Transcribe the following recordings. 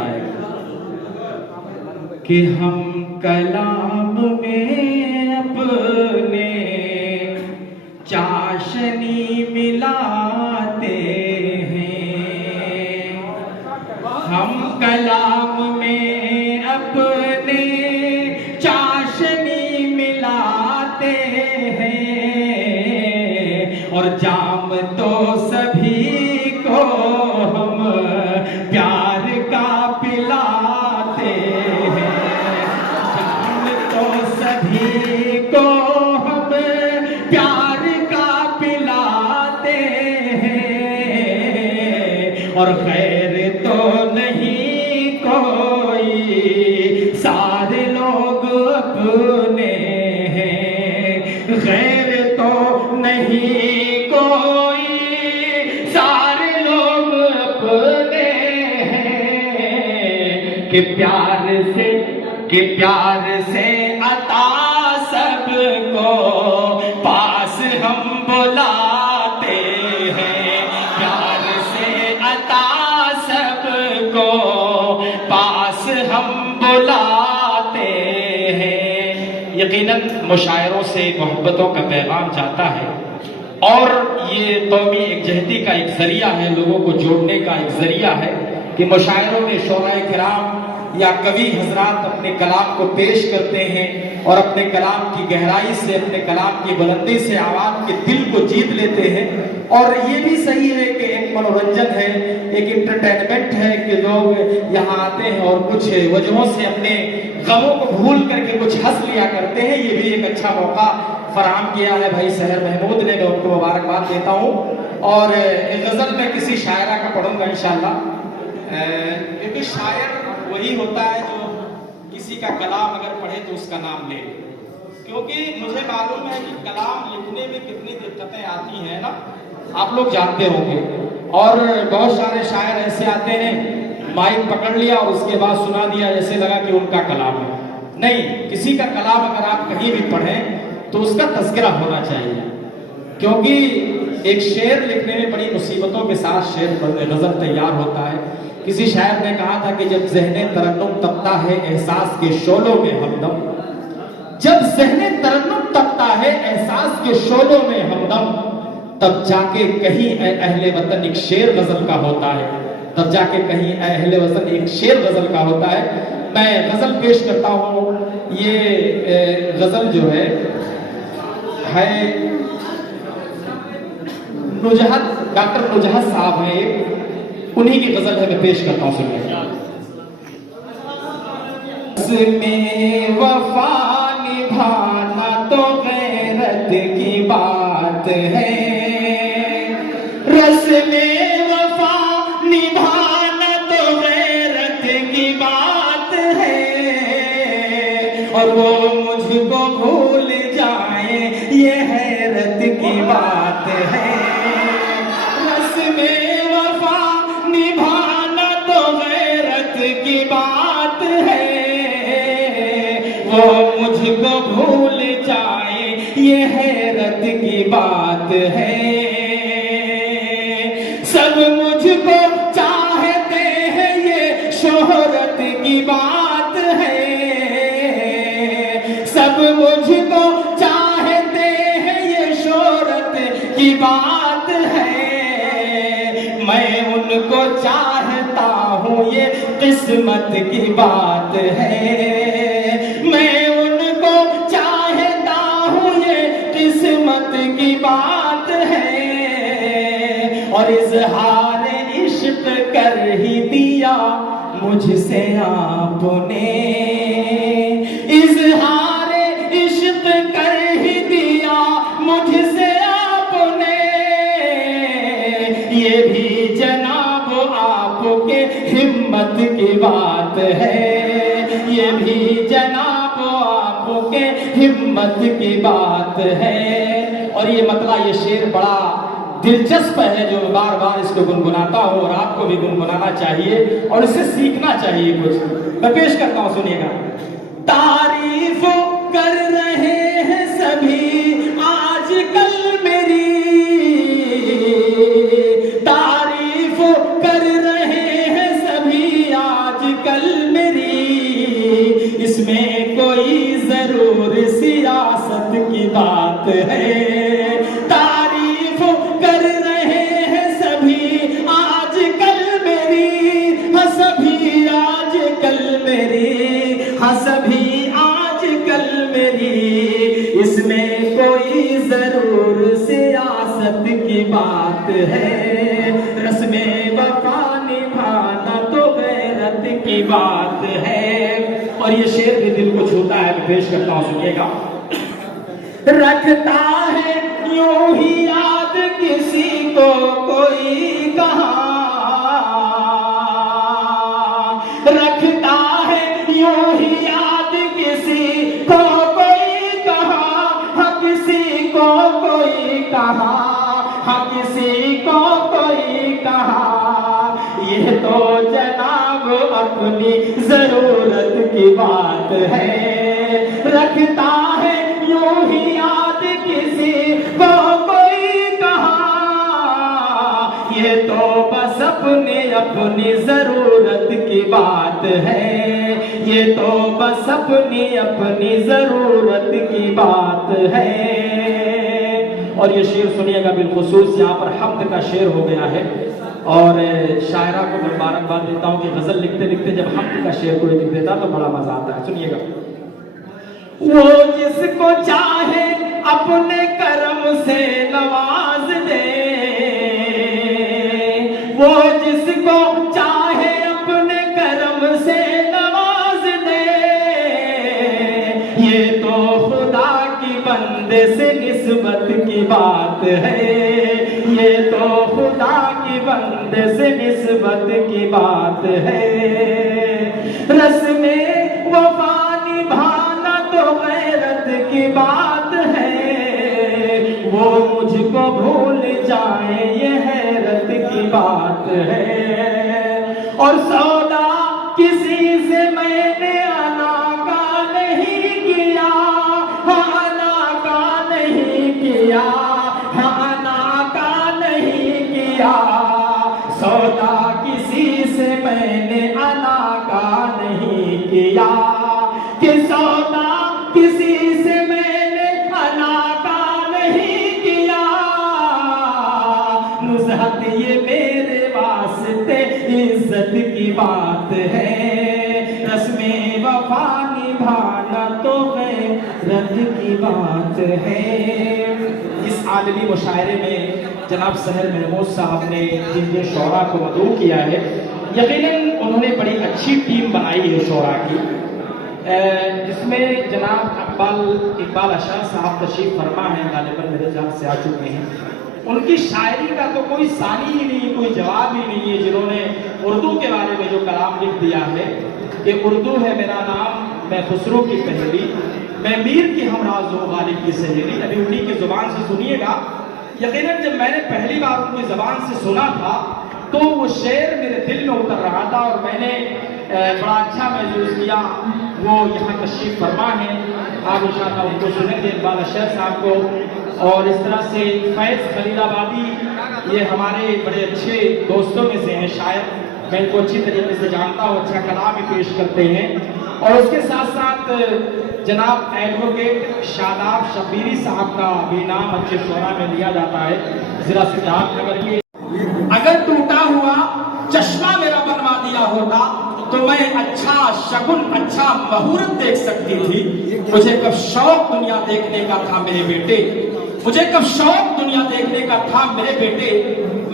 آئے گا کہ ہم کلام میں اپنے چاشنی ملاتے ہیں، ہم کلام میں اپنے چاشنی ملاتے ہیں، اور جام تو سبھی کو ہم پیار کا پلاتے ہیں، جام تو سبھی کو ہم پیار کا پلاتے ہیں، اور خیر تو نہیں کوئی سارے لوگ اپنے ہیں، خیر تو نہیں کوئی سارے لوگ اپنے ہیں، کہ پیار سے عطا سب کو پاس ہم بلاتے ہیں، پیار سے عطا سب کو پاس ہم بلاتے ہیں۔ یقیناً مشاعروں سے محبتوں کا پیغام جاتا ہے، اور یہ قومی یکجہتی کا ایک ذریعہ ہے، لوگوں کو جوڑنے کا ایک ذریعہ ہے کہ مشاعروں میں شعراء کرام یا کوی حضرات اپنے کلام کو پیش کرتے ہیں، اور اپنے کلام کی گہرائی سے، اپنے کلام کی بلندی سے عوام کے دل کو جیت لیتے ہیں۔ اور یہ بھی صحیح ہے کہ ایک منورنجن ہے، ایک انٹرٹینمنٹ ہے کہ لوگ یہاں آتے ہیں اور کچھ وجہوں سے اپنے غموں کو بھول کر کے کچھ ہنس لیا کرتے ہیں۔ یہ بھی ایک اچھا موقع فراہم کیا ہے بھائی سحر محمود نے، میں ان کو مبارکباد دیتا ہوں۔ اور ایک غزل میں کسی شاعرہ کا پڑھوں گا انشاءاللہ، کیونکہ شاعر وہی ہوتا ہے جو کسی کا کلام اگر پڑھے تو اس کا نام لے، کیونکہ مجھے معلوم ہے کہ کلام لکھنے میں کتنی دقتیں آتی ہیں نا، آپ لوگ جانتے ہوں گے۔ اور بہت سارے شاعر ایسے آتے ہیں، مائک پکڑ لیا اور اس کے بعد سنا دیا جیسے لگا کہ ان کا کلام ہے۔ نہیں، کسی کا کلام اگر آپ کہیں بھی پڑھیں تو اس کا تذکرہ ہونا چاہیے، کیونکہ ایک شعر لکھنے میں بڑی مصیبتوں کے ساتھ شعر غزل تیار ہوتا ہے۔ کسی شاعر نے کہا تھا کہ جب ذہن ترنم تپتا ہے احساس کے شعلوں میں ہمدم، جب ذہن ترنم تپتا ہے احساس کے شعلوں میں ہمدم، تب جا کے کہیں اے اہل وطن ایک شعر غزل کا ہوتا ہے، تب جا کے کہیں اے اہل وطن ایک شعر غزل کا ہوتا ہے۔ میں غزل پیش کرتا ہوں، یہ غزل جو ہے نجہت، ڈاکٹر نجہت صاحب ہیں، انہی کی غزل ہے، میں پیش کرتا ہوں، سنیے۔ رس میں وفا نبھانا تو غیرت کی بات ہے، رس میں وفا نبھانا تو غیرت کی بات ہے، اور وہ مجھ کو بھول جائے یہ حیرت کی بات ہے، رس میں وفا نبھانا تو غیرت کی بات ہے، وہ مجھ کو بھول جائے یہ حیرت کی بات ہے، سب مجھ کو چاہتے ہیں یہ شہرت کی بات ہے، سب مجھ کو چاہتے ہیں یہ شہرت کی بات ہے، میں ان کو چاہتا ہوں یہ قسمت کی بات ہے، میں ان کو چاہتا ہوں یہ قسمت کی بات ہے، اور اظہار عشق کر ہی دیا مجھ سے آپ نے، اظہار عشق کر ہی دیا مجھ سے آپ نے، یہ بھی جناب آپ کے ہمت کی بات ہے، یہ بھی جناب آپ کے ہمت کی بات ہے۔ اور یہ مطلع، یہ شعر بڑا دلچسپ ہے جو بار بار اس کو گنگناتا ہوں، اور آپ کو بھی گنگنانا چاہیے اور اس سے سیکھنا چاہیے کچھ۔ میں پیش کرتا ہوں، سنیے گا۔ تعریف کر رہے ہیں سبھی آج کل میری، تعریف کر رہے ہیں سبھی آج کل میری، اس میں کوئی ضرور سیاست کی بات ہے، تعریف کر رہے ہیں سبھی آج کل میری، ہاں سبھی آج کل میری، ہاں سبھی آج کل میری، اس میں کوئی ضرور سیاست کی بات ہے، رسم وفا نبھانا تو غیرت کی بات ہے۔ اور یہ شعر بھی دل کو چھوتا ہے، میں پیش کرتا ہوں، سنیے گا۔ رکھتا ہے یوں ہی یاد کسی کو کوئی کہاں، رکھتا ہے یوں ہی یاد کسی کو کوئی کہاں، ہاں کسی کو کوئی کہاں، ہاں کسی کو کوئی کہاں، یہ تو جناب اپنی ضرورت کی بات ہے، رکھتا ہے یوں ہی یاد کسی کو کوئی کہاں، یہ تو بس اپنی ضرورت کی بات ہے، یہ تو بس اپنی ضرورت کی بات ہے۔ اور یہ شعر سنیے گا، بالخصوص یہاں پر حمد کا شعر ہو گیا ہے، اور شاعرہ کو میں مبارکباد دیتا ہوں کہ غزل لکھتے لکھتے جب حمد کا شعر کوئی لکھ دیتا تو بڑا مزہ آتا ہے، سنیے گا۔ وہ جس کو چاہے اپنے کرم سے نواز دے، وہ جس کو چاہے اپنے کرم سے نواز دے، یہ تو خدا کی بندے سے نسبت کی بات ہے، یہ تو خدا کی بندے سے نسبت کی بات ہے، رسم وفا نبھانا تو غیرت کی بات ہے، وہ مجھ کو بھول جائیں یہ حیرت کی بات ہے، اور سودا کسی سے میں نے انا کا نہیں کیا، ہاں انا کا نہیں کیا، ہاں انا کا نہیں کیا، سودا کسی سے میں نے انا کا نہیں کیا، کہ سودا کسی سے میں نے انا کا نہیں کیا، نزہت یہ میرے واسطے عزت کی بات ہے، رسم وفا نبھانا تو غیرت کی بات ہے۔ اس عالمی مشاعرے میں جناب سحر محمود صاحب نے جن شعراء کو مدعو کیا ہے، یقیناً انہوں نے بڑی اچھی ٹیم بنائی ہے شعراء کی، جس میں جناب اقبال اشرف صاحب تشریف فرما ہیں، غالباً میرے جان سے آ چکے ہیں، ان کی شاعری کا تو کوئی ثانی ہی نہیں، کوئی جواب ہی نہیں ہے، جنہوں نے اردو کے بارے میں جو کلام لکھ دیا ہے کہ اردو ہے میرا نام، میں خسرو کی پہلی، میں میر کی ہمراز ہوں غالب کی سہیلی، ابھی انہی کی زبان سے سنیے گا۔ یقیناً جب میں نے پہلی بار ان کی زبان سے سنا تھا تو وہ شعر میرے دل میں اتر رہا تھا، اور میں نے بڑا اچھا محسوس کیا۔ وہ یہاں تشریف فرما ہیں، آپ انشاءاللہ ان کو سنیں گے، اقبال اشرف صاحب کو، اور اس طرح سے فیض خلیل آبادی، یہ ہمارے بڑے اچھے دوستوں میں سے ہیں شاعر، میں ان کو اچھی طریقے سے جانتا ہوں، اچھا کلام بھی پیش کرتے ہیں، اور اس کے ساتھ ساتھ جناب ایڈوکیٹ شاداب شبیری صاحب کا بھی نام اچھے شعراء میں لیا جاتا ہے، ضلع سدھارتھ نگر کے۔ اگر ٹوٹا ہوا چشمہ میرا بنوا دیا ہوتا تو میں اچھا شگن، اچھا مہورت دیکھ سکتی تھی، مجھے کب شوق دنیا دیکھنے کا تھا میرے بیٹے، مجھے کب شوق دنیا دیکھنے کا تھا میرے بیٹے،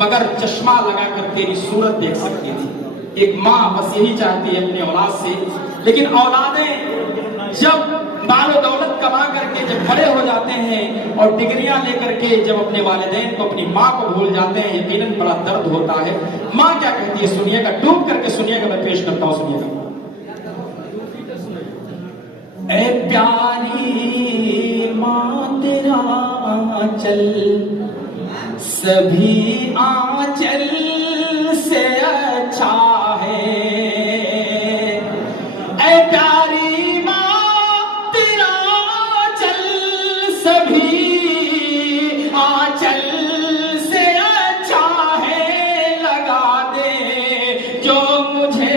مگر چشمہ لگا کر تیری صورت دیکھ سکتی تھی۔ ایک ماں بس یہی چاہتی ہے اپنی اولاد سے، لیکن اولادیں جب مال و دولت کما کر کے جب بڑے ہو جاتے ہیں اور ڈگریاں لے کر کے جب اپنے والدین کو، اپنی ماں کو بھول جاتے ہیں، یقیناً بڑا درد ہوتا ہے۔ ماں کیا کہتی ہے سنیے گا، ڈوب کر کے سنیے گا، میں پیش کرتا ہوں، سنیے گا۔ اے پیاری ماں تیرا آنچل سبھی آنچل سے اچھا ہے، اے پیاری ماں تیرا آنچل سبھی آنچل سے اچھا ہے، لگا دے جو مجھے